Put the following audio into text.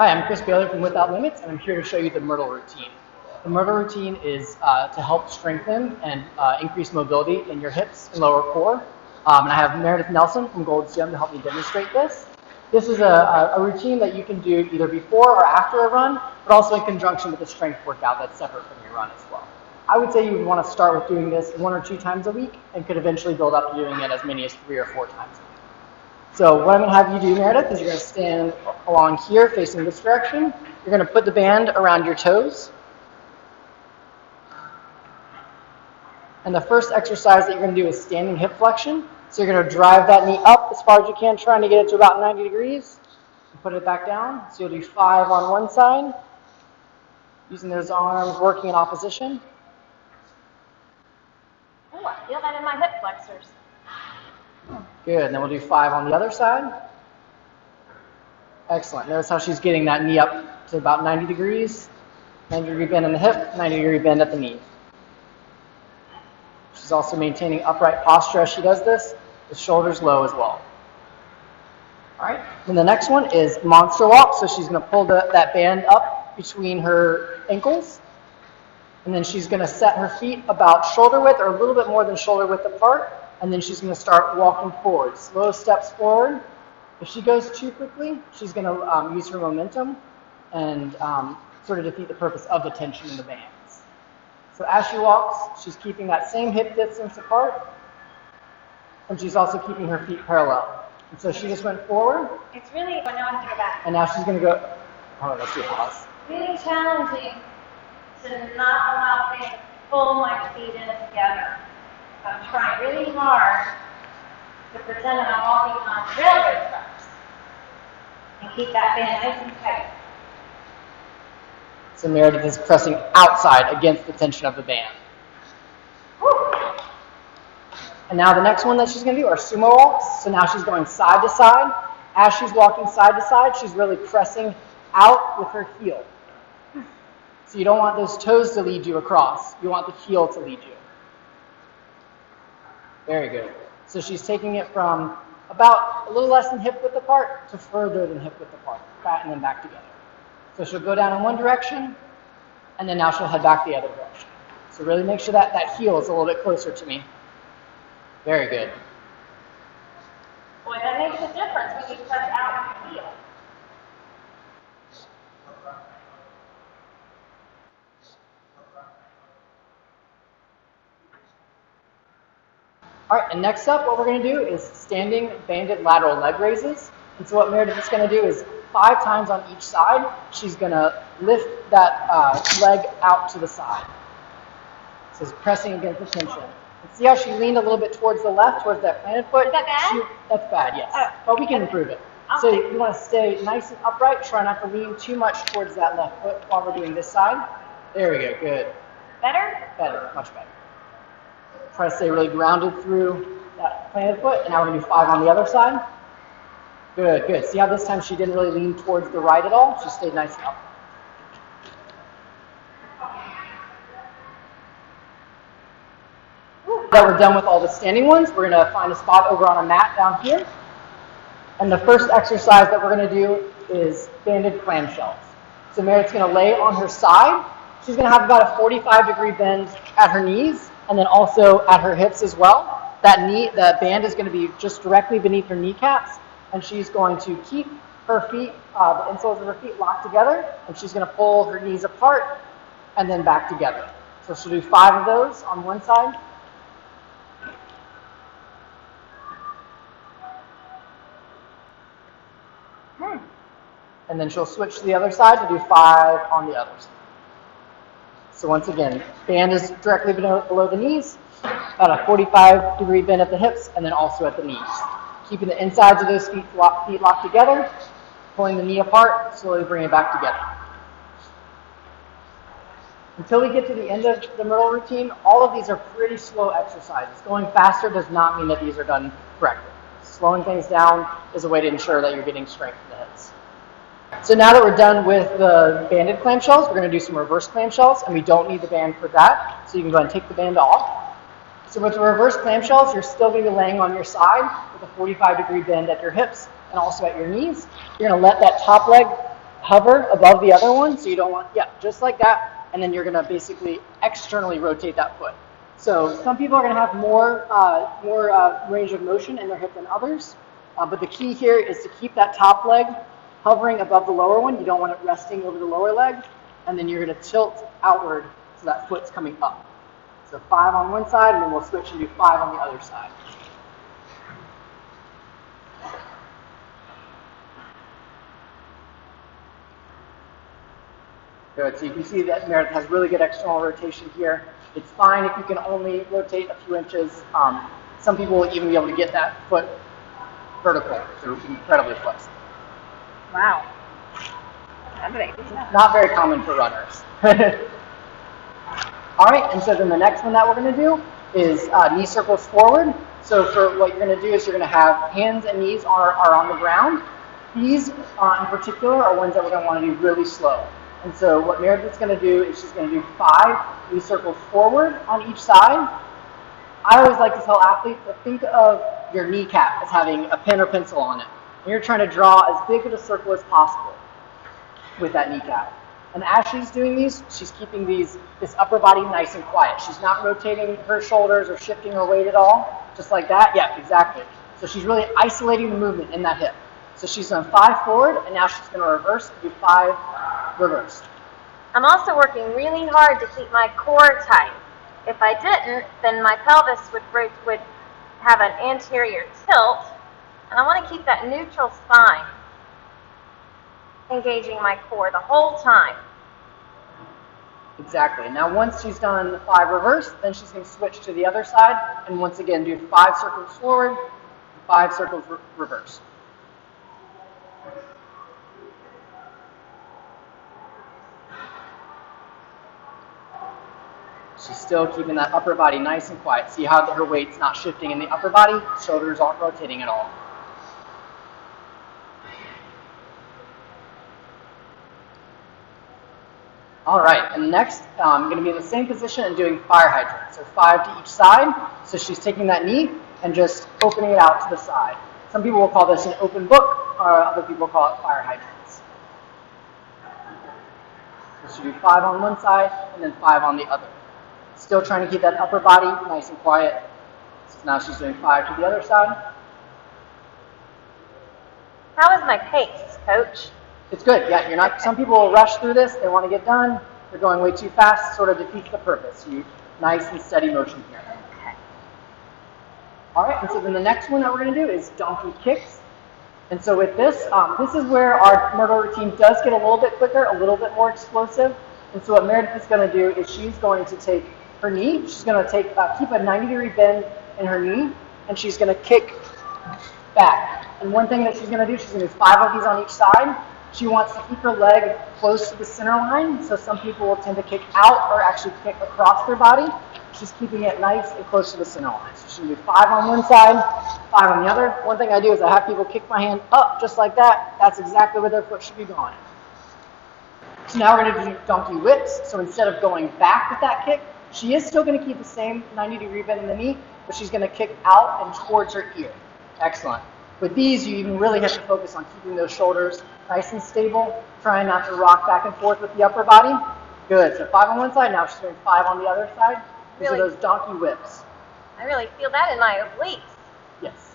Hi, I'm Chris Baylor from Without Limits, and I'm here to show you the Myrtle routine. The Myrtle routine is to help strengthen and increase mobility in your hips and lower core. And I have Meredith Nelson from Gold's Gym to help me demonstrate this. This is a routine that you can do either before or after a run, but also in conjunction with a strength workout that's separate from your run as well. I would say you would want to start with doing this 1 or 2 times a week and could eventually build up to doing it as many as 3 or 4 times a week. So what I'm going to have you do, Meredith, is you're going to stand along here facing this direction. You're going to put the band around your toes. And the first exercise that you're going to do is standing hip flexion. So you're going to drive that knee up as far as you can, trying to get it to about 90 degrees. And put it back down. So you'll do 5 on one side, using those arms working in opposition. Oh, I feel that in my hip flexors. Good, and then we'll do 5 on the other side. Excellent. Notice how she's getting that knee up to about 90 degrees. 90-degree bend in the hip, 90-degree bend at the knee. She's also maintaining upright posture as she does this, with shoulders low as well. All right, then the next one is monster walk. So she's going to pull that band up between her ankles. And then she's going to set her feet about shoulder width or a little bit more than shoulder width apart. And then she's going to start walking forward, slow steps forward. If she goes too quickly, she's going to use her momentum and sort of defeat the purpose of the tension in the bands. So as she walks, she's keeping that same hip distance apart, and she's also keeping her feet parallel. And so she just went forward. It's really, I know I have to go back. And now she's going to go, hold on, let's do a pause. Really challenging to not allow things to pull my feet in together. I'm trying really hard to pretend that I'm walking on railroad tracks and keep that band nice and tight. So Meredith is pressing outside against the tension of the band. Woo. And now the next one that she's going to do are sumo walks. So now she's going side to side. As she's walking side to side, she's really pressing out with her heel. So you don't want those toes to lead you across. You want the heel to lead you. Very good. So she's taking it from about a little less than hip width apart to further than hip width apart, and then back together. So she'll go down in one direction, and then now she'll head back the other direction. So really make sure that heel is a little bit closer to me. Very good. Boy, that makes a difference when you press out with your heel. All right, and next up, what we're going to do is standing banded lateral leg raises. And so what Meredith is going to do is 5 times on each side, she's going to lift that leg out to the side. So it's pressing against the tension. And see how she leaned a little bit towards the left, towards that planted foot? Is that bad? That's bad, yes. Oh, but we can improve it. So you want to stay nice and upright. Try not to lean too much towards that left foot while we're doing this side. There we go, good. Better? Better, much better. Try to stay really grounded through that planted foot. And now we're going to do 5 on the other side. Good, good. See how this time she didn't really lean towards the right at all? She stayed nice and up. Now that we're done with all the standing ones, we're going to find a spot over on a mat down here. And the first exercise that we're going to do is banded clamshells. So Meredith's going to lay on her side. She's going to have about a 45-degree bend at her knees, and then also at her hips as well. The band is going to be just directly beneath her kneecaps, and she's going to keep her feet, the insoles of her feet locked together, and she's going to pull her knees apart and then back together. So she'll do 5 of those on one side. And then she'll switch to the other side to do 5 on the other side. So once again, band is directly below the knees, about a 45-degree bend at the hips, and then also at the knees. Keeping the insides of those feet locked together, pulling the knee apart, slowly bringing it back together. Until we get to the end of the Myrtle routine, all of these are pretty slow exercises. Going faster does not mean that these are done correctly. Slowing things down is a way to ensure that you're getting strength in the hips. So now that we're done with the banded clamshells, we're going to do some reverse clamshells, and we don't need the band for that, so you can go ahead and take the band off. So with the reverse clamshells, you're still going to be laying on your side with a 45-degree bend at your hips and also at your knees. You're going to let that top leg hover above the other one, so you don't want, yeah, just like that, and then you're gonna basically externally rotate that foot. So some people are gonna have more range of motion in their hip than others, but the key here is to keep that top leg hovering above the lower one. You don't want it resting over the lower leg, and then you're gonna tilt outward so that foot's coming up. So 5 on one side, and then we'll switch and do 5 on the other side. Good, so you can see that Myrtl has really good external rotation here. It's fine if you can only rotate a few inches. Some people will even be able to get that foot vertical, so incredibly flexible. Wow. Not very common for runners. All right, and so then the next one that we're going to do is knee circles forward. So for what you're going to do is you're going to have hands and knees are on the ground. These in particular are ones that we're going to want to do really slow. And so what Myrtle's going to do is she's going to do 5 knee circles forward on each side. I always like to tell athletes to think of your kneecap as having a pen or pencil on it. And you're trying to draw as big of a circle as possible with that kneecap. And as she's doing these, she's keeping this upper body nice and quiet. She's not rotating her shoulders or shifting her weight at all. Just like that. Yeah, exactly. So she's really isolating the movement in that hip. So she's done 5 forward, and now she's going to reverse and do 5 reverse. I'm also working really hard to keep my core tight. If I didn't, then my pelvis would have an anterior tilt, and I want to keep that neutral spine engaging my core the whole time. Exactly. Now once she's done 5 reverse, then she's going to switch to the other side, and once again do 5 circles forward, 5 circles reverse. She's still keeping that upper body nice and quiet. See how her weight's not shifting in the upper body? Shoulders aren't rotating at all. All right, and next I'm going to be in the same position and doing fire hydrants. So 5 to each side. So she's taking that knee and just opening it out to the side. Some people will call this an open book, or other people call it fire hydrants. So she do 5 on one side and then 5 on the other. Still trying to keep that upper body nice and quiet. So now she's doing 5 to the other side. How is my pace, Coach? It's good. Yeah, you're not. Some people will rush through this. They want to get done. They're going way too fast. Sort of defeats the purpose. You nice and steady motion here. Okay. All right. And so then the next one that we're going to do is donkey kicks. And so with this, this is where our Myrtle routine does get a little bit quicker, a little bit more explosive. And so what Meredith is going to do is she's going to take her knee. She's going to keep a 90-degree bend in her knee, and she's going to kick back. And one thing that she's going to do, she's going to do 5 of these on each side. She wants to keep her leg close to the center line, so some people will tend to kick out or actually kick across their body. She's keeping it nice and close to the center line. So she's going to do 5 on one side, 5 on the other. One thing I do is I have people kick my hand up just like that. That's exactly where their foot should be going. So now we're going to do donkey whips. So instead of going back with that kick, she is still going to keep the same 90-degree bend in the knee, but she's going to kick out and towards her ear. Excellent. With these, you even really have to focus on keeping those shoulders nice and stable, trying not to rock back and forth with the upper body. Good. So 5 on one side, now she's doing 5 on the other side. These are those donkey whips. I really feel that in my obliques. Yes.